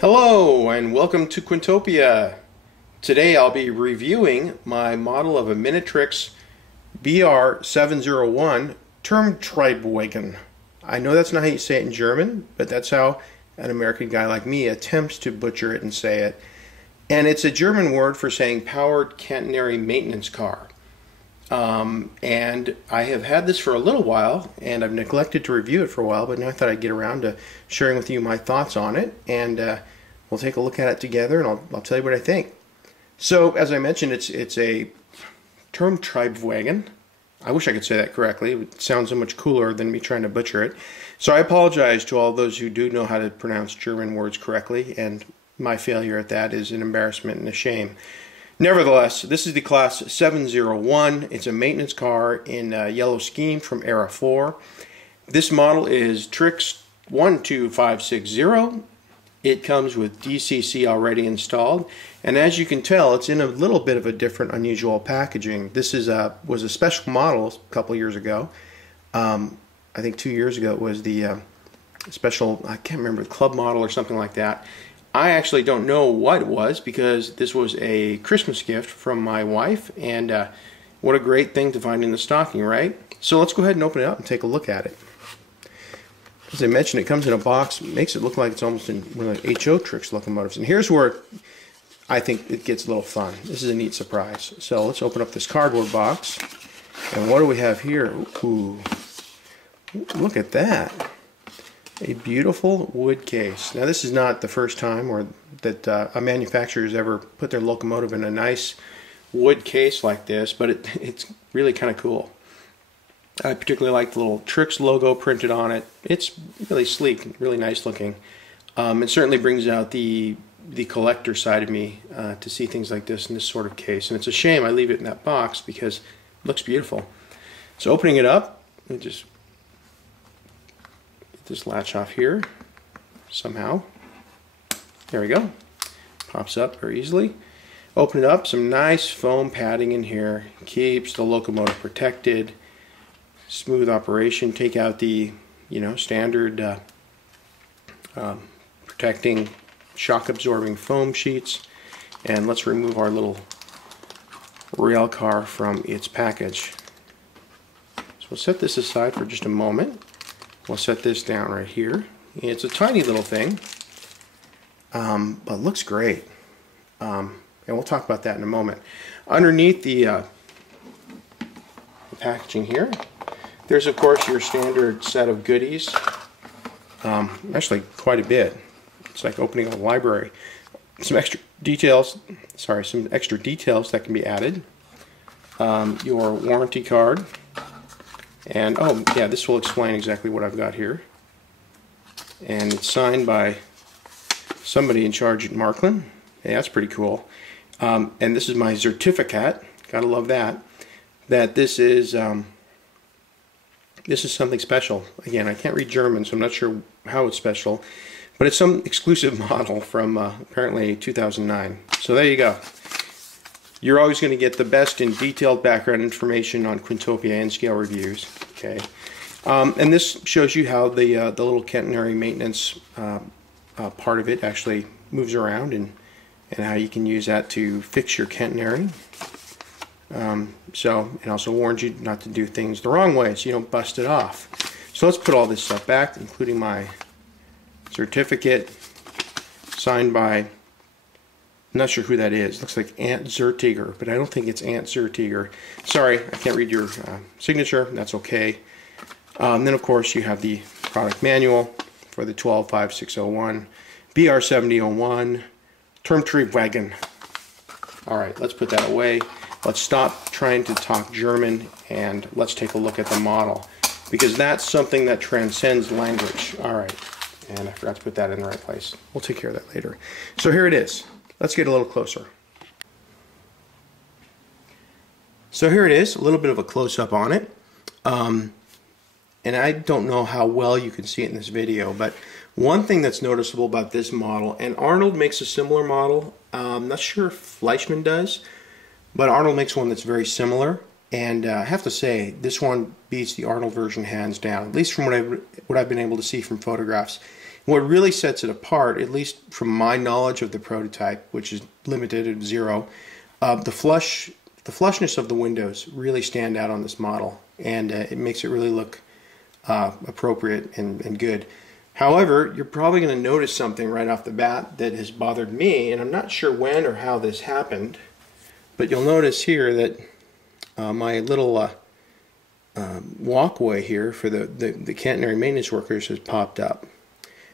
Hello and welcome to Quinntopia. Today I'll be reviewing my model of a Minitrix BR701 Turmtriebwagen. I know that's not how you say it in German, but that's how an American guy like me attempts to butcher it and say it. And it's a German word for saying powered catenary maintenance car. And I have had this for a little while, and I've neglected to review it for a while, but now I thought I'd get around to sharing with you my thoughts on it, and we'll take a look at it together, and I'll tell you what I think. So, as I mentioned, it's a Turmtriebwagen. I wish I could say that correctly. It would sound so much cooler than me trying to butcher it. So I apologize to all those who do know how to pronounce German words correctly, and my failure at that is an embarrassment and a shame. Nevertheless, this is the Class 701. It's a maintenance car in yellow scheme from Era 4. This model is Trix 12560. It comes with DCC already installed, and as you can tell, it's in a little bit of a different, unusual packaging. This is was a special model a couple years ago. I think 2 years ago it was the special, I can't remember, club model or something like that. I actually don't know what it was because this was a Christmas gift from my wife, and what a great thing to find in the stocking, right? So let's go ahead and open it up and take a look at it. As I mentioned, it comes in a box, makes it look like it's almost in one of the Trix locomotives. And here's where I think it gets a little fun. This is a neat surprise. So let's open up this cardboard box. And what do we have here? Ooh, look at that. A beautiful wood case. Now this is not the first time that a manufacturer has ever put their locomotive in a nice wood case like this, but it's really kind of cool. I particularly like the little Trix logo printed on it. It's really sleek, really nice looking. It certainly brings out the collector side of me to see things like this in this sort of case. And it's a shame I leave it in that box because it looks beautiful. So opening it up, let me just get this latch off here somehow. There we go. Pops up very easily. Open it up, some nice foam padding in here. Keeps the locomotive protected. Smooth operation. Take out the standard protecting shock absorbing foam sheets, and let's remove our little rail car from its package. So we'll set this aside for just a moment. We'll set this down right here. It's a tiny little thing, but looks great, and we'll talk about that in a moment. Underneath the packaging here, there's of course your standard set of goodies. Actually quite a bit. It's like opening a library. Some extra details that can be added. Your warranty card. And oh yeah, this will explain exactly what I've got here. And it's signed by somebody in charge at Markland. Yeah, that's pretty cool. And this is my certificate. Gotta love that. That this is something special. Again, I can't read German, so I'm not sure how it's special, but it's some exclusive model from apparently 2009. So there you go. You're always going to get the best in detailed background information on Quinntopia and scale reviews. Okay, and this shows you how the little catenary maintenance part of it actually moves around, and how you can use that to fix your catenary. It also warns you not to do things the wrong way so you don't bust it off. So let's put all this stuff back, including my certificate signed by, I'm not sure who that is. Looks like Aunt Zertiger, but I don't think it's Aunt Zertiger. Sorry, I can't read your signature. That's okay. Then of course you have the product manual for the 12560 BR701 Turmtriebwagen. Alright, let's put that away. Let's stop trying to talk German and let's take a look at the model, because that's something that transcends language. Alright, and I forgot to put that in the right place. We'll take care of that later. So here it is. Let's get a little closer. So here it is, a little bit of a close-up on it. And I don't know how well you can see it in this video, but one thing that's noticeable about this model, and Arnold makes a similar model, I'm not sure if Fleischmann does, but Arnold makes one that's very similar, and I have to say this one beats the Arnold version hands down, at least from what I've been able to see from photographs. What really sets it apart, at least from my knowledge of the prototype, which is limited at 0, the flushness of the windows really stand out on this model, and it makes it really look appropriate and good. However, you're probably going to notice something right off the bat that has bothered me, and I'm not sure when or how this happened, but you'll notice here that my little walkway here for the catenary maintenance workers has popped up,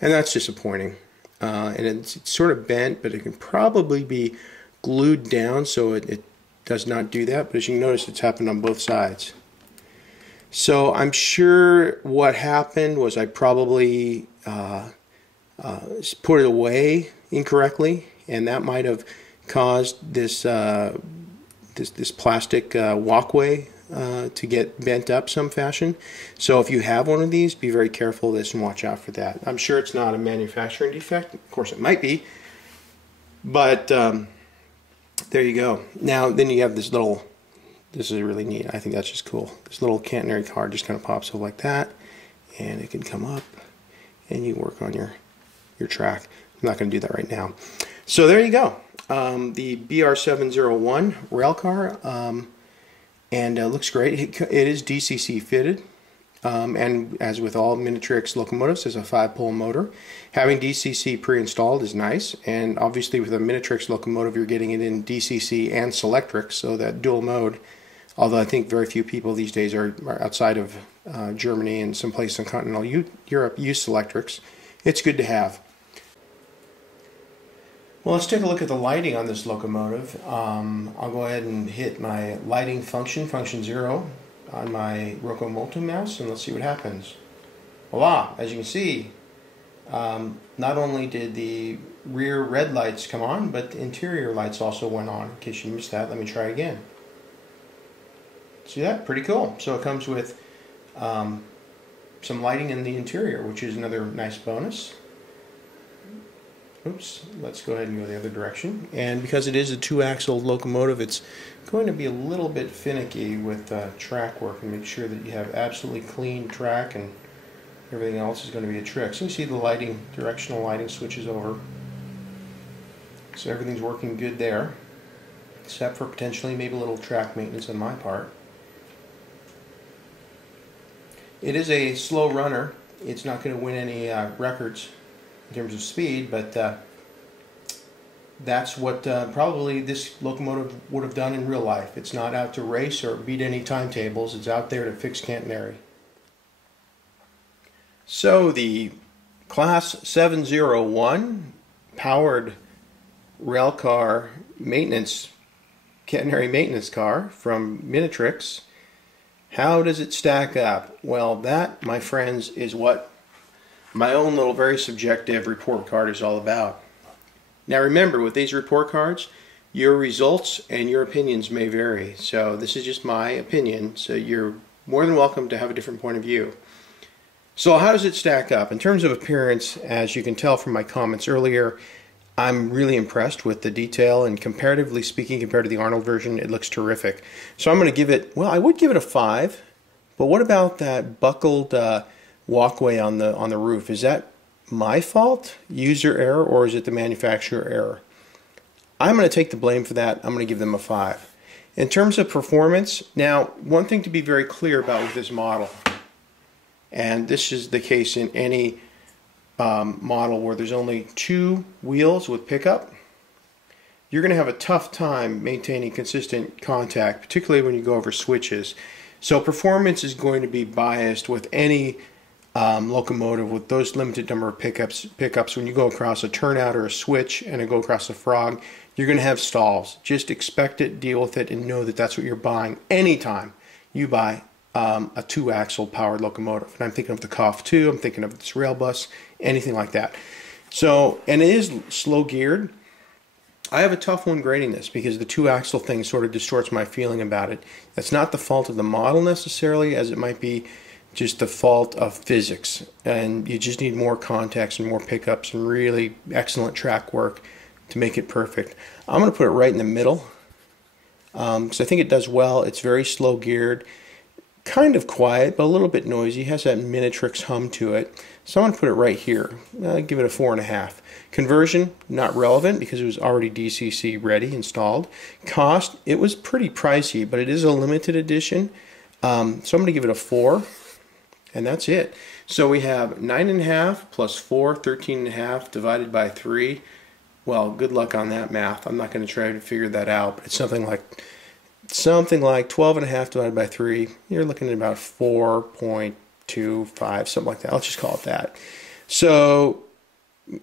and that's disappointing. And it's sort of bent, but it can probably be glued down so it does not do that, but as you can notice, it's happened on both sides. So I'm sure what happened was I probably put it away incorrectly, and that might have caused this this plastic walkway to get bent up some fashion. So if you have one of these, be very careful of this and watch out for that. I'm sure it's not a manufacturing defect. Of course it might be, but there you go. Now then you have this little, this is really neat. I think that's just cool. This little catenary card just kind of pops up like that, and it can come up and you work on your track. I'm not going to do that right now. So there you go. The BR701 Railcar, and looks great. It is DCC fitted, and as with all Minitrix locomotives, there's a 5-pole motor. Having DCC pre-installed is nice, and obviously with a Minitrix locomotive you're getting it in DCC and Selectric, so that dual mode, although I think very few people these days are outside of Germany and some places in continental Europe use Selectrics. It's good to have. Well, let's take a look at the lighting on this locomotive. I'll go ahead and hit my lighting function 0, on my Locomotive mouse, and let's see what happens. Voila! As you can see, not only did the rear red lights come on, but the interior lights also went on. In case you missed that, let me try again. See that? Pretty cool. So it comes with some lighting in the interior, which is another nice bonus. Oops, let's go ahead and go the other direction. And because it is a 2-axle locomotive, it's going to be a little bit finicky with track work, and make sure that you have absolutely clean track, and everything else is going to be a trick. So you see the lighting, directional lighting switches over. So everything's working good there, except for potentially maybe a little track maintenance on my part. It is a slow runner. It's not going to win any records in terms of speed, but that's what probably this locomotive would have done in real life. It's not out to race or beat any timetables. It's out there to fix catenary. So the Class 701 powered railcar maintenance, catenary maintenance car from Minitrix. How does it stack up? Well, that, my friends, is what my own little very subjective report card is all about. Now remember, with these report cards, your results and your opinions may vary. So this is just my opinion, so you're more than welcome to have a different point of view. So how does it stack up? In terms of appearance, as you can tell from my comments earlier, I'm really impressed with the detail, and comparatively speaking, compared to the Arnold version, it looks terrific. So I'm going to give it, well, I would give it a 5, but what about that buckled walkway on the roof? Is that my fault, user error, or is it the manufacturer error? I'm going to take the blame for that. I'm going to give them a 5. In terms of performance, now one thing to be very clear about with this model, and this is the case in any model where there's only 2 wheels with pickup, you're going to have a tough time maintaining consistent contact, particularly when you go over switches. So performance is going to be biased with any locomotive with those limited number of pickups. When you go across a turnout or a switch and go across a frog, you're going to have stalls. Just expect it, deal with it, and know that that's what you're buying anytime you buy a 2-axle powered locomotive. And I'm thinking of the KOF 2, I'm thinking of this rail bus, anything like that. So, and it is slow geared. I have a tough one grading this because the 2-axle thing sort of distorts my feeling about it. That's not the fault of the model necessarily, as it might be just the fault of physics. And you just need more contacts and more pickups and really excellent track work to make it perfect. I'm going to put it right in the middle because I think it does well. It's very slow geared. kind of quiet, but a little bit noisy. It has that Minitrix hum to it. So I'm going to put it right here. Give it a 4.5. Conversion, not relevant because it was already DCC ready, installed. Cost, it was pretty pricey, but it is a limited edition. So I'm going to give it a 4. And that's it. So we have 9.5 plus 4, 13.5 divided by 3. Well, good luck on that math. I'm not going to try to figure that out, but it's something like 12.5 divided by 3. You're looking at about 4.25, something like that. Let's just call it that. So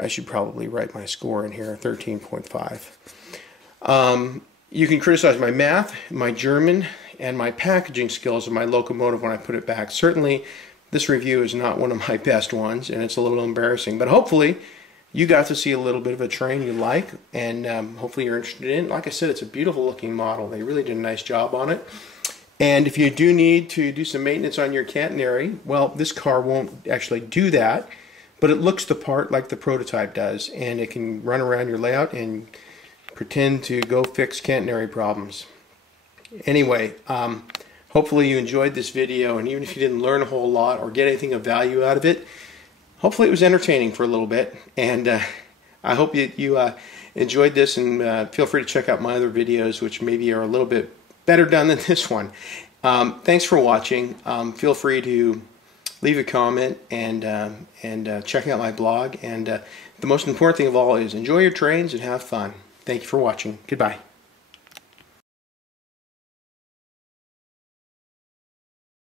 I should probably write my score in here, 13.5. You can criticize my math, my German, and my packaging skills of my Locomotive when I put it back. Certainly, this review is not one of my best ones, and it's a little embarrassing. But hopefully, you got to see a little bit of a train you like, and hopefully you're interested in it. Like I said, it's a beautiful looking model. They really did a nice job on it. And if you do need to do some maintenance on your catenary, well, this car won't actually do that, but it looks the part like the prototype does, and it can run around your layout and pretend to go fix catenary problems. Anyway, hopefully you enjoyed this video, and even if you didn't learn a whole lot or get anything of value out of it, hopefully it was entertaining for a little bit. And I hope you enjoyed this, and feel free to check out my other videos, which maybe are a little bit better done than this one. Thanks for watching. Feel free to leave a comment and check out my blog. And the most important thing of all is enjoy your trains and have fun. Thank you for watching. Goodbye.